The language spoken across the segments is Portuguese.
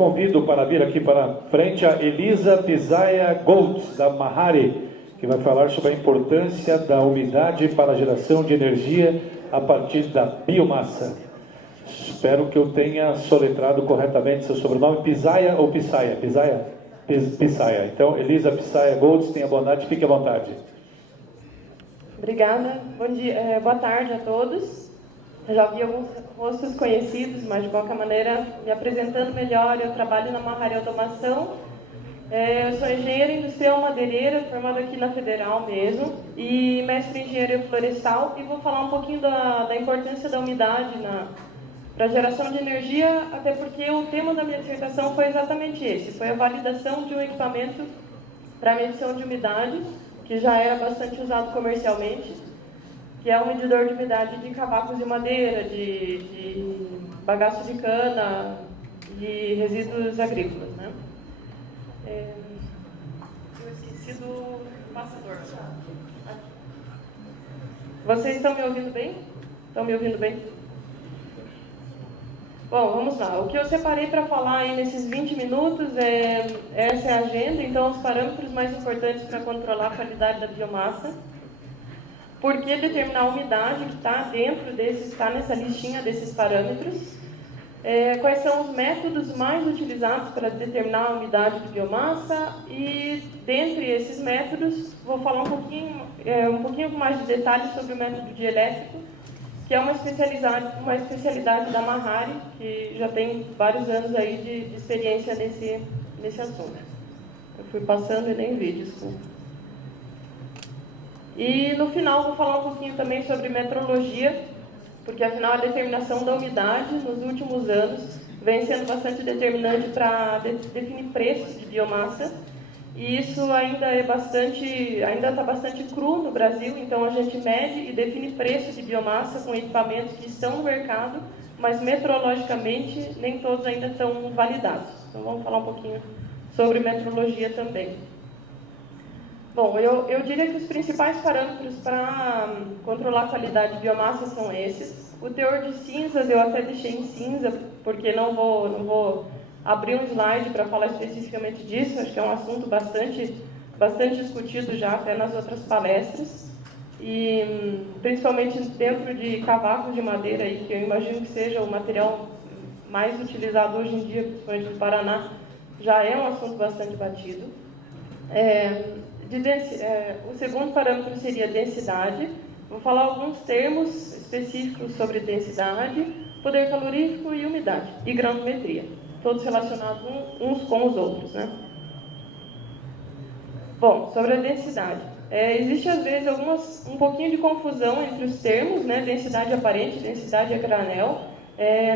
convido para vir aqui para frente a Elisa Pisaia Goltz, da Mahari, que vai falar sobre a importância da umidade para a geração de energia a partir da biomassa. Espero que eu tenha soletrado corretamente seu sobrenome. Pisaia ou Pisaia? Pisaia? Pisaia. Então, Elisa Pisaia Goltz, tenha bondade, fique à vontade. Obrigada. Bom dia, boa tarde a todos. Eu já vi alguns rostos conhecidos, mas de qualquer maneira, me apresentando melhor, eu trabalho na Mahari Automação. Eu sou engenheira industrial madeireira, formada aqui na Federal mesmo, e mestre em engenharia florestal, e vou falar um pouquinho da importância da umidade para a geração de energia, até porque o tema da minha dissertação foi exatamente esse, foi a validação de um equipamento para medição de umidade, que já era bastante usado comercialmente, que é um medidor de umidade de cavacos de madeira, de bagaço de cana, de resíduos agrícolas, né? Eu esqueci do passador. Vocês estão me ouvindo bem? Estão me ouvindo bem? Bom, vamos lá. O que eu separei para falar aí nesses 20 minutos essa é a agenda, então os parâmetros mais importantes para controlar a qualidade da biomassa. Por que determinar a umidade que está nessa listinha desses parâmetros? Quais são os métodos mais utilizados para determinar a umidade de biomassa? E, dentre esses métodos, vou falar um pouquinho mais de detalhes sobre o método dielétrico, que é uma especialidade da Mahari, que já tem vários anos aí de experiência nesse assunto. Eu fui passando e nem vi, desculpa. E no final vou falar um pouquinho também sobre metrologia, porque afinal a determinação da umidade nos últimos anos vem sendo bastante determinante para definir preços de biomassa, e isso ainda está bastante cru no Brasil, então a gente mede e define preços de biomassa com equipamentos que estão no mercado, mas metrologicamente nem todos ainda estão validados. Então vamos falar um pouquinho sobre metrologia também. Bom, eu diria que os principais parâmetros para controlar a qualidade de biomassa são esses. O teor de cinzas eu até deixei em cinza, porque não vou abrir um slide para falar especificamente disso, acho que é um assunto bastante discutido já até nas outras palestras. E principalmente dentro de cavacos de madeira, aí, que eu imagino que seja o material mais utilizado hoje em dia, principalmente no Paraná, já é um assunto bastante batido. O segundo parâmetro seria densidade. Vou falar alguns termos específicos sobre densidade, poder calorífico e umidade, e granometria, todos relacionados uns com os outros, né? Bom, sobre a densidade. Existe às vezes um pouquinho de confusão entre os termos, né? Densidade aparente e densidade a granel.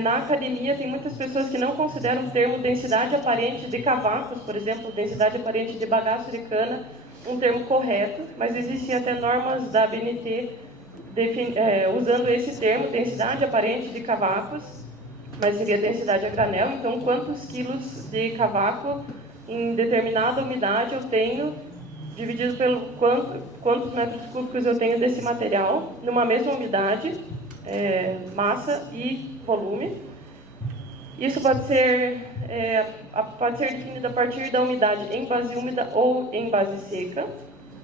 Na academia tem muitas pessoas que não consideram o termo densidade aparente de cavacos, por exemplo, densidade aparente de bagaço de cana, um termo correto, mas existem até normas da ABNT usando esse termo, densidade aparente de cavacos, mas seria densidade a granel. Então, quantos quilos de cavaco em determinada umidade eu tenho, dividido pelo quantos metros cúbicos eu tenho desse material, numa mesma umidade, massa e volume. Isso pode ser definido a partir da umidade em base úmida ou em base seca.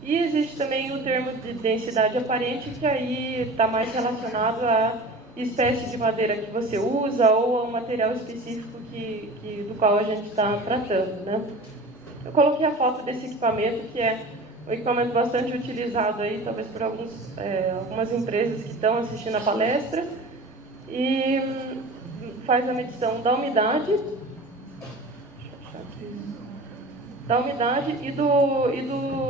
E existe também o termo de densidade aparente, que aí está mais relacionado à espécie de madeira que você usa ou ao material específico do qual a gente está tratando, né? Eu coloquei a foto desse equipamento, que é um equipamento bastante utilizado aí, talvez por algumas empresas que estão assistindo a palestra, e faz a medição da umidade, e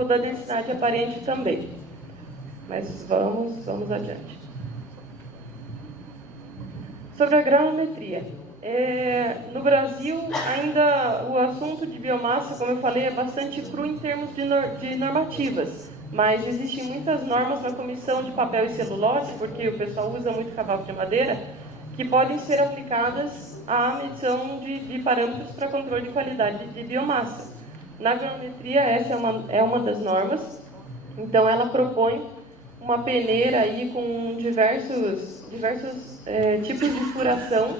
da densidade aparente também. Mas vamos adiante. Sobre a granometria. No Brasil, ainda o assunto de biomassa, como eu falei, é bastante cru em termos de normativas. Mas existem muitas normas na Comissão de Papel e Celulose, porque o pessoal usa muito cavaco de madeira, que podem ser aplicadas à medição de parâmetros para controle de qualidade de biomassa. Na granometria, essa é uma das normas. Então, ela propõe uma peneira aí com diversos tipos de furação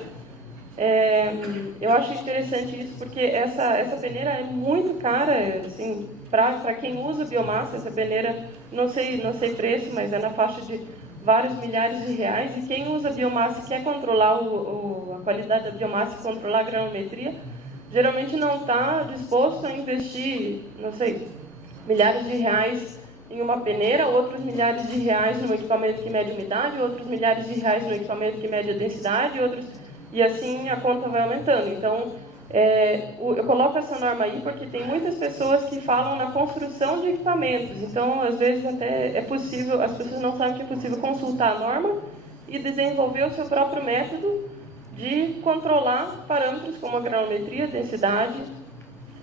Eu acho interessante isso porque essa peneira é muito cara, assim, para quem usa biomassa. Essa peneira, não sei preço, mas é na faixa de vários milhares de reais. E quem usa biomassa e quer controlar a qualidade da biomassa e controlar a granometria, geralmente não está disposto a investir, não sei, milhares de reais em uma peneira, outros milhares de reais no equipamento que mede umidade, outros milhares de reais no equipamento que mede a densidade, e assim a conta vai aumentando. Então, eu coloco essa norma aí porque tem muitas pessoas que falam na construção de equipamentos. Então, às vezes até é possível, as pessoas não sabem que é possível consultar a norma e desenvolver o seu próprio método de controlar parâmetros como a granometria, densidade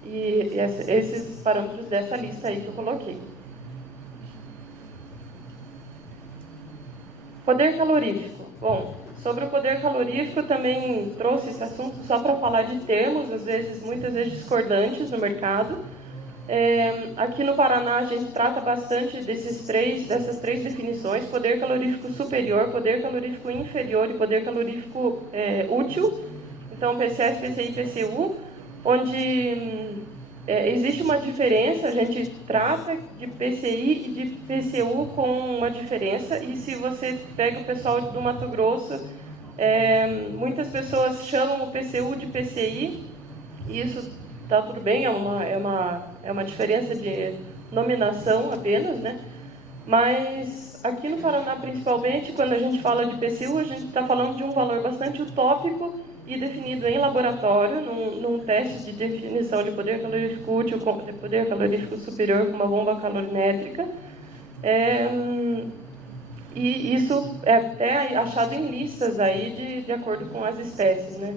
e esses parâmetros dessa lista aí que eu coloquei. Poder calorífico. Bom, sobre o poder calorífico, também trouxe esse assunto só para falar de termos, muitas vezes discordantes no mercado. Aqui no Paraná, a gente trata bastante dessas três definições: poder calorífico superior, poder calorífico inferior e poder calorífico útil. Então, PCS, PCI e PCU, onde existe uma diferença. A gente trata de PCI e de PCU com uma diferença, e se você pega o pessoal do Mato Grosso, muitas pessoas chamam o PCU de PCI, e isso está tudo bem, é uma diferença de nominação apenas, né? Mas aqui no Paraná, principalmente, quando a gente fala de PCU, a gente está falando de um valor bastante utópico e definido em laboratório, num teste de definição de poder calorífico útil com poder calorífico superior com uma bomba calorimétrica. E isso é até achado em listas aí de acordo com as espécies, né?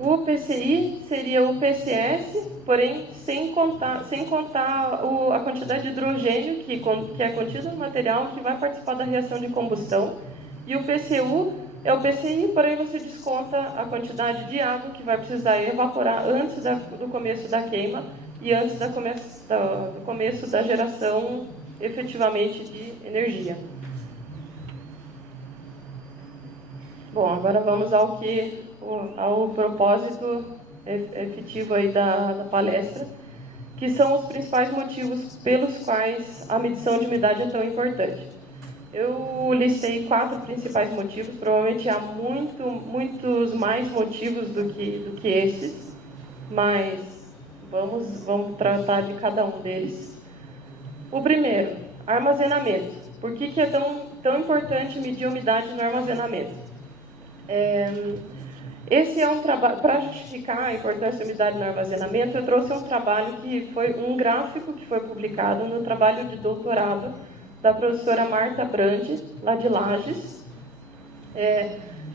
O PCI seria o PCS, porém sem contar a quantidade de hidrogênio que é contida no material que vai participar da reação de combustão. E o PCU é o PCI, porém você desconta a quantidade de água que vai precisar evaporar antes do começo da queima e antes do começo da geração efetivamente de energia. Bom, agora vamos ao propósito efetivo aí da palestra, que são os principais motivos pelos quais a medição de umidade é tão importante. Eu listei 4 principais motivos, provavelmente há muitos mais motivos do que esses, mas vamos tratar de cada um deles. O primeiro, armazenamento. Por que é tão importante medir a umidade no armazenamento? Esse é um trabalho, para justificar a importância da umidade no armazenamento, eu trouxe um trabalho que foi um gráfico que foi publicado no trabalho de doutorado da professora Marta Brandi, lá de Lages.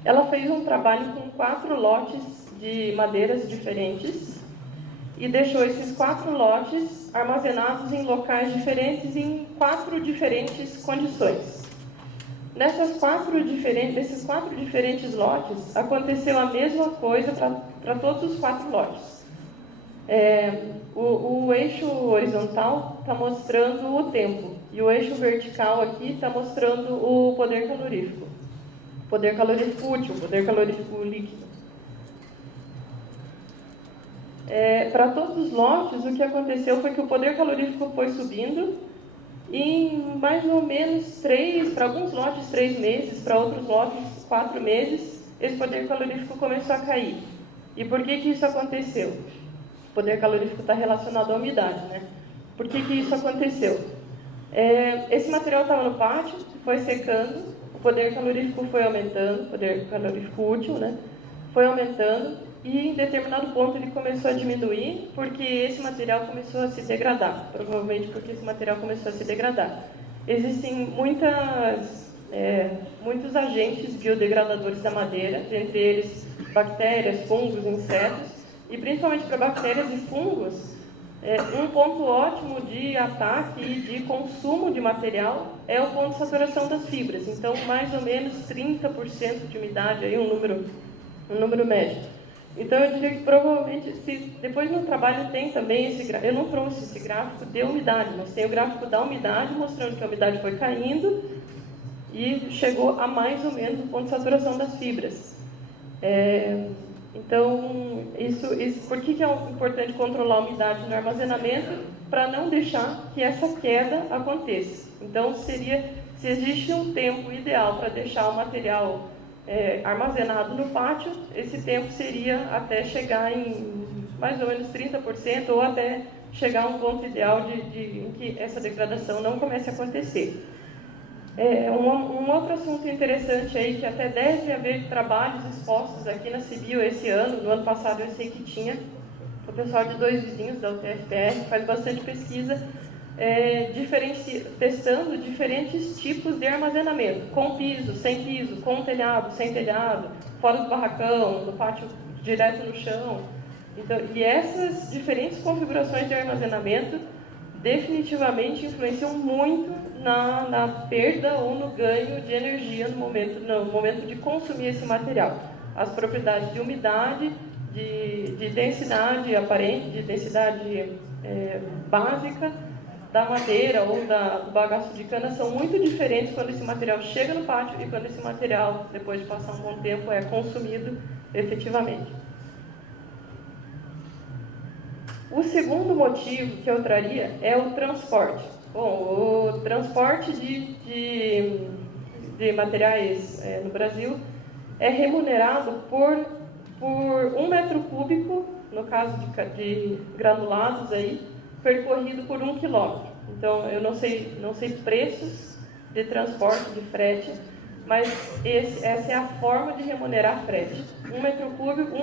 Ela fez um trabalho com 4 lotes de madeiras diferentes e deixou esses 4 lotes armazenados em locais diferentes em 4 diferentes condições. Nesses 4 diferentes lotes, aconteceu a mesma coisa para todos os 4 lotes. O eixo horizontal está mostrando o tempo, e o eixo vertical aqui está mostrando o poder calorífico. Poder calorífico útil, poder calorífico líquido. Para todos os lotes, o que aconteceu foi que o poder calorífico foi subindo, e em mais ou menos para alguns lotes 3 meses, para outros lotes 4 meses, esse poder calorífico começou a cair. E por que isso aconteceu? O poder calorífico está relacionado à umidade, né? Por que isso aconteceu? Esse material estava no pátio, foi secando, o poder calorífico foi aumentando, o poder calorífico útil, né? Foi aumentando, e em determinado ponto ele começou a diminuir porque esse material começou a se degradar, provavelmente porque esse material começou a se degradar. Existem muitos agentes biodegradadores da madeira, dentre eles bactérias, fungos, insetos, e principalmente para bactérias e fungos, um ponto ótimo de ataque e de consumo de material é o ponto de saturação das fibras. Então, mais ou menos 30% de umidade, aí um número médio. Então, eu diria que provavelmente, depois no trabalho tem também esse gráfico. Eu não trouxe esse gráfico de umidade, mas tem o gráfico da umidade, mostrando que a umidade foi caindo e chegou a mais ou menos o ponto de saturação das fibras. Então, por que é importante controlar a umidade no armazenamento? Para não deixar que essa queda aconteça. Então, se existe um tempo ideal para deixar o material armazenado no pátio, esse tempo seria até chegar em mais ou menos 30% ou até chegar a um ponto ideal em que essa degradação não comece a acontecer. Um outro assunto interessante aí, que até deve haver trabalhos expostos aqui na CBio esse ano, no ano passado eu sei que tinha, o pessoal de Dois Vizinhos da UTFPR faz bastante pesquisa testando diferentes tipos de armazenamento, com piso, sem piso, com telhado, sem telhado, fora do barracão, no pátio direto no chão. Então, e essas diferentes configurações de armazenamento definitivamente influenciam muito na perda ou no ganho de energia no momento de consumir esse material. As propriedades de umidade, de densidade aparente, de densidade básica da madeira ou do bagaço de cana são muito diferentes quando esse material chega no pátio e quando esse material, depois de passar um bom tempo, é consumido efetivamente. O segundo motivo que eu traria é o transporte. Bom, o transporte de materiais no Brasil é remunerado por 1 metro cúbico, no caso de granulados aí, percorrido por 1 quilômetro. Então, eu não sei preços de transporte, de frete, mas essa é a forma de remunerar frete. 1 metro cúbico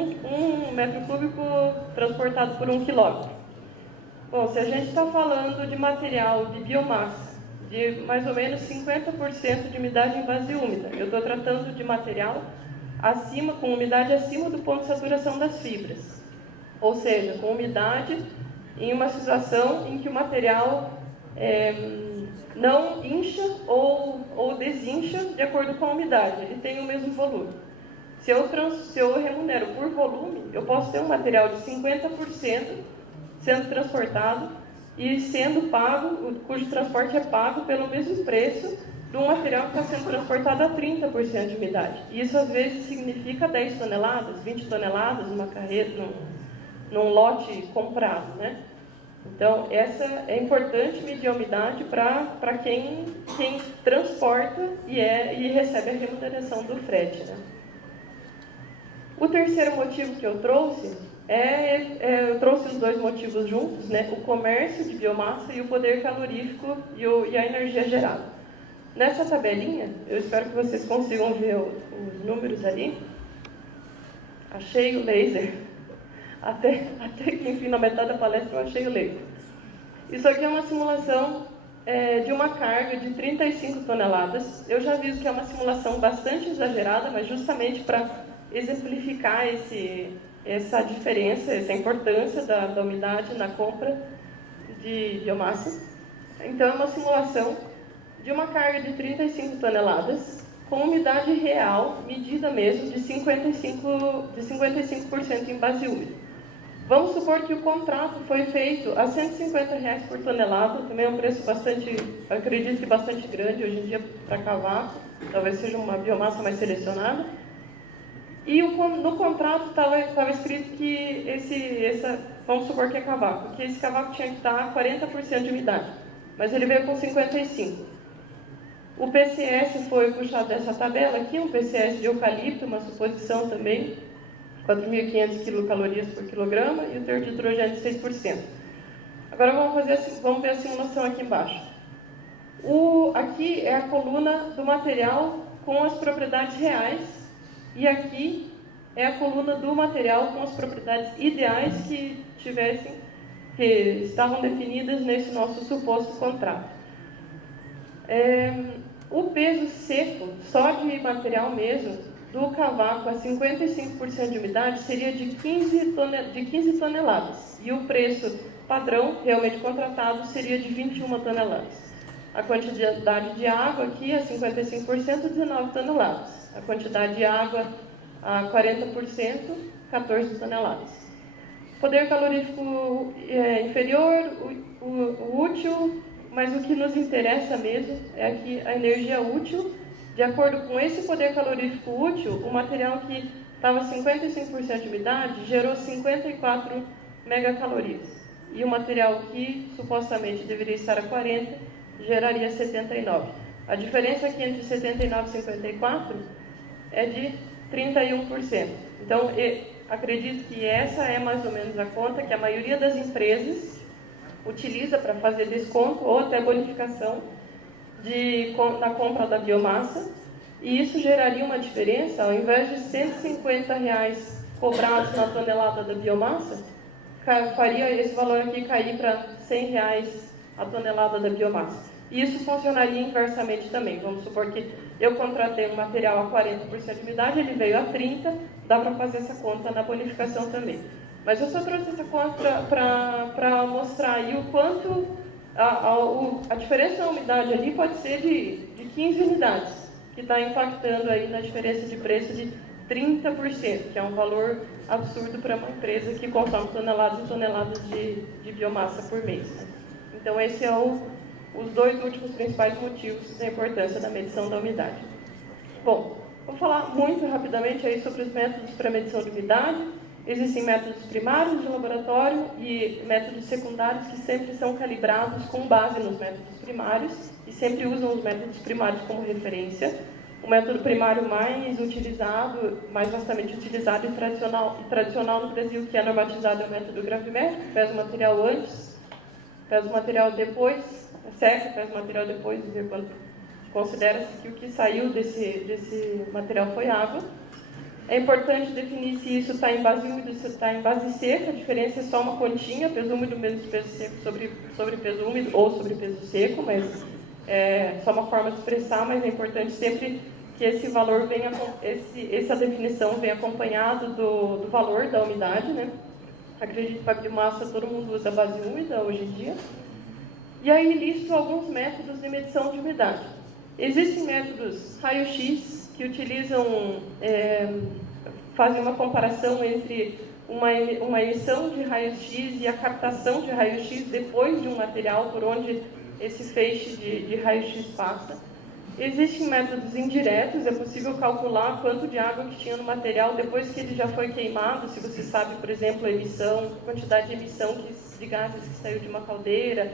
transportado por 1 quilômetro. Bom, se a gente está falando de material de biomassa, de mais ou menos 50% de umidade em base úmida, eu estou tratando de material com umidade acima do ponto de saturação das fibras. Ou seja, com umidade em uma situação em que o material não incha ou desincha de acordo com a umidade, ele tem o mesmo volume. Se eu remunero por volume, eu posso ter um material de 50% sendo transportado e sendo pago, cujo transporte é pago pelo mesmo preço de um material que está sendo transportado a 30% de umidade. Isso às vezes significa 10 toneladas, 20 toneladas numa carreta, num lote comprado, né? Então, é importante medir a umidade para quem transporta e recebe a remuneração do frete, né? O terceiro motivo que eu trouxe eu trouxe os dois motivos juntos, né? O comércio de biomassa e o poder calorífico e a energia gerada. Nessa tabelinha, eu espero que vocês consigam ver os números ali. Achei o laser. Até que, enfim, na metade da palestra eu achei o laser. Isso aqui é uma simulação de uma carga de 35 toneladas. Eu já aviso que é uma simulação bastante exagerada, mas justamente para exemplificar essa diferença, essa importância da umidade na compra de biomassa. Então, é uma simulação de uma carga de 35 toneladas com umidade real, medida mesmo, de 55% em base úmida. Vamos supor que o contrato foi feito a R$ 150 por tonelada, também é um preço bastante, acredito que bastante grande hoje em dia para cavaco, talvez seja uma biomassa mais selecionada. E no contrato estava escrito que vamos supor que é cavaco, que esse cavaco tinha que estar a 40% de umidade, mas ele veio com 55%. O PCS foi puxado dessa tabela aqui, um PCS de eucalipto, uma suposição também, 4.500 quilocalorias por quilograma, e o teor de hidrogênio de 6%. Agora vamos ver a simulação aqui embaixo. Aqui é a coluna do material com as propriedades reais, e aqui é a coluna do material com as propriedades ideais que estavam definidas nesse nosso suposto contrato. O peso seco, só de material mesmo, do cavaco a 55% de umidade seria de 15 toneladas. E o preço padrão, realmente contratado, seria de 21 toneladas. A quantidade de água aqui a 55%, 19 toneladas. A quantidade de água a 40%, 14 toneladas. Poder calorífico inferior, o útil, mas o que nos interessa mesmo é que a energia útil, de acordo com esse poder calorífico útil, o material que estava 55% de umidade, gerou 54 megacalorias. E o material que supostamente deveria estar a 40 geraria 79. A diferença aqui entre 79 e 54 é de 31%. Então, acredito que essa é mais ou menos a conta que a maioria das empresas utiliza para fazer desconto ou até bonificação na compra da biomassa. E isso geraria uma diferença, ao invés de R$150 cobrados na tonelada da biomassa, faria esse valor aqui cair para R$100 a tonelada da biomassa. E isso funcionaria inversamente também. Vamos supor que eu contratei um material a 40% de umidade, ele veio a 30%, dá para fazer essa conta na bonificação também. Mas eu só trouxe essa conta para mostrar aí o quanto a diferença na umidade ali pode ser de 15 unidades, que está impactando aí na diferença de preço de 30%, que é um valor absurdo para uma empresa que consome toneladas e toneladas de biomassa por mês. Né? Então, esses são os dois últimos principais motivos da importância da medição da umidade. Bom, vou falar muito rapidamente aí sobre os métodos para medição de umidade. Existem métodos primários de laboratório e métodos secundários que sempre são calibrados com base nos métodos primários e sempre usam os métodos primários como referência. O método primário mais utilizado, mais vastamente utilizado e tradicional no Brasil, que é normatizado, é o método gravimétrico, que pesa o material antes, pesa o material depois, seca, pesa o material depois, considera-se que o que saiu desse material foi água. É importante definir se isso está em base úmida ou se está em base seca. A diferença é só uma continha, peso úmido menos peso seco sobre peso úmido ou sobre peso seco, mas é só uma forma de expressar, mas é importante sempre que esse valor venha, essa definição venha acompanhado do valor da umidade, né? Acredito que para biomassa todo mundo usa base úmida hoje em dia. E aí listo alguns métodos de medição de umidade. Existem métodos raio-x que utilizam, fazem uma comparação entre uma emissão de raio-x e a captação de raio-x depois de um material por onde esse feixe de raio-x passa. Existem métodos indiretos, é possível calcular quanto de água que tinha no material depois que ele já foi queimado, se você sabe, por exemplo, a emissão, quantidade de emissão de gases que saiu de uma caldeira,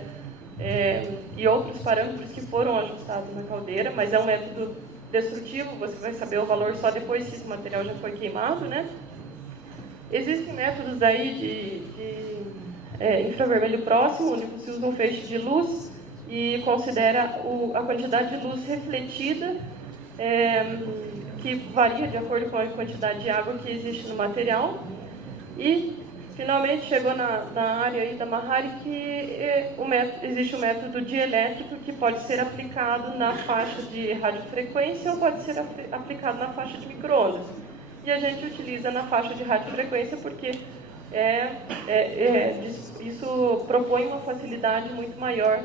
e outros parâmetros que foram ajustados na caldeira, mas é um método destrutivo, você vai saber o valor só depois que esse material já foi queimado, né? Existem métodos aí de infravermelho próximo, onde você usa um feixe de luz e considera a quantidade de luz refletida, que varia de acordo com a quantidade de água que existe no material. E, finalmente, chegou na área aí da Mahari que existe o método dielétrico que pode ser aplicado na faixa de radiofrequência ou pode ser aplicado na faixa de micro-ondas. E a gente utiliza na faixa de radiofrequência porque isso propõe uma facilidade muito maior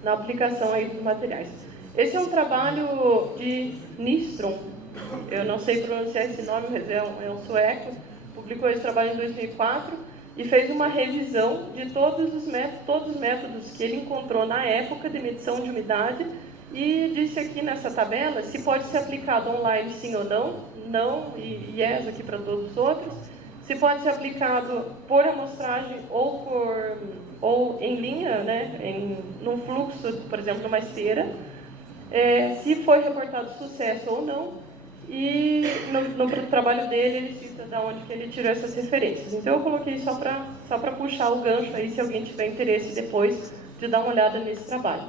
na aplicação aí dos materiais. Esse é um trabalho de Nystrom, eu não sei pronunciar esse nome, mas é um sueco, publicou esse trabalho em 2004 e fez uma revisão de todos os métodos que ele encontrou na época de medição de umidade e disse aqui nessa tabela se pode ser aplicado online sim ou não, e yes aqui para todos os outros, se pode ser aplicado por amostragem ou em linha, né, num fluxo, por exemplo, numa esteira, se foi reportado sucesso ou não, e no trabalho dele ele cita de onde que ele tirou essas referências. Então eu coloquei só para puxar o gancho aí, se alguém tiver interesse depois de dar uma olhada nesse trabalho.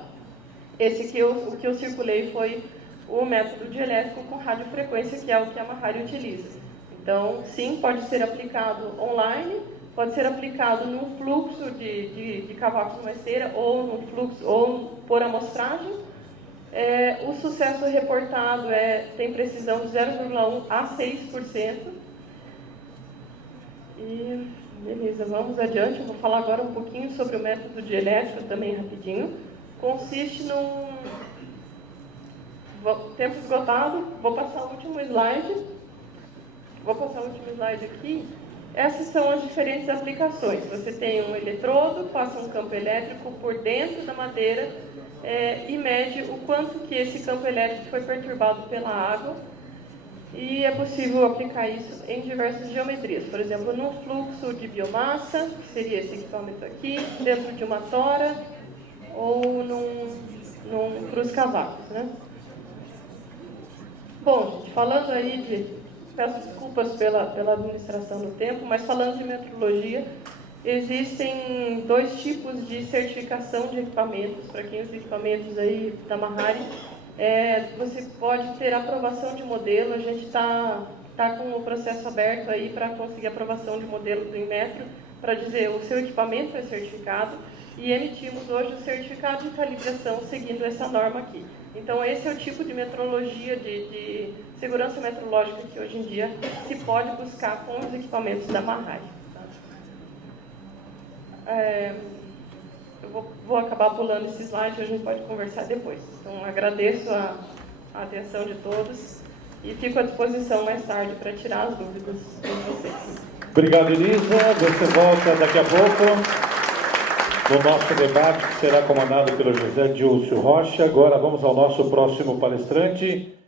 Esse aqui, o que eu circulei foi o método dielétrico com radiofrequência, que é o que a Mahari utiliza. Então, sim, pode ser aplicado online, pode ser aplicado num fluxo de cavacos numa esteira ou num fluxo ou por amostragem. O sucesso reportado tem precisão de 0,1 a 6%. E, beleza, vamos adiante. Eu vou falar agora um pouquinho sobre o método dielétrico também rapidinho. Consiste num... Tempo esgotado, vou passar o último slide. Vou passar o último slide aqui. Essas são as diferentes aplicações. Você tem um eletrodo, passa um campo elétrico por dentro da madeira e mede o quanto que esse campo elétrico foi perturbado pela água. E é possível aplicar isso em diversas geometrias. Por exemplo, num fluxo de biomassa, que seria esse equipamento aqui, dentro de uma tora ou num cruz-cavacos, né? Bom, gente, falando aí de... Peço desculpas pela administração do tempo, mas falando de metrologia, existem dois tipos de certificação de equipamentos. Para quem usa equipamentos aí da Mahari, você pode ter aprovação de modelo. A gente está com o processo aberto aí para conseguir aprovação de modelo do Inmetro, para dizer o seu equipamento é certificado, e emitimos hoje o certificado de calibração seguindo essa norma aqui. Então, esse é o tipo de metrologia, de segurança metrológica que hoje em dia se pode buscar com os equipamentos da Mahari. Eu vou acabar pulando esse slide, a gente pode conversar depois. Então, agradeço a atenção de todos e fico à disposição mais tarde para tirar as dúvidas de vocês. Obrigado, Elisa. Você volta daqui a pouco no nosso debate, que será comandado pelo José Dilcio Rocha. Agora vamos ao nosso próximo palestrante.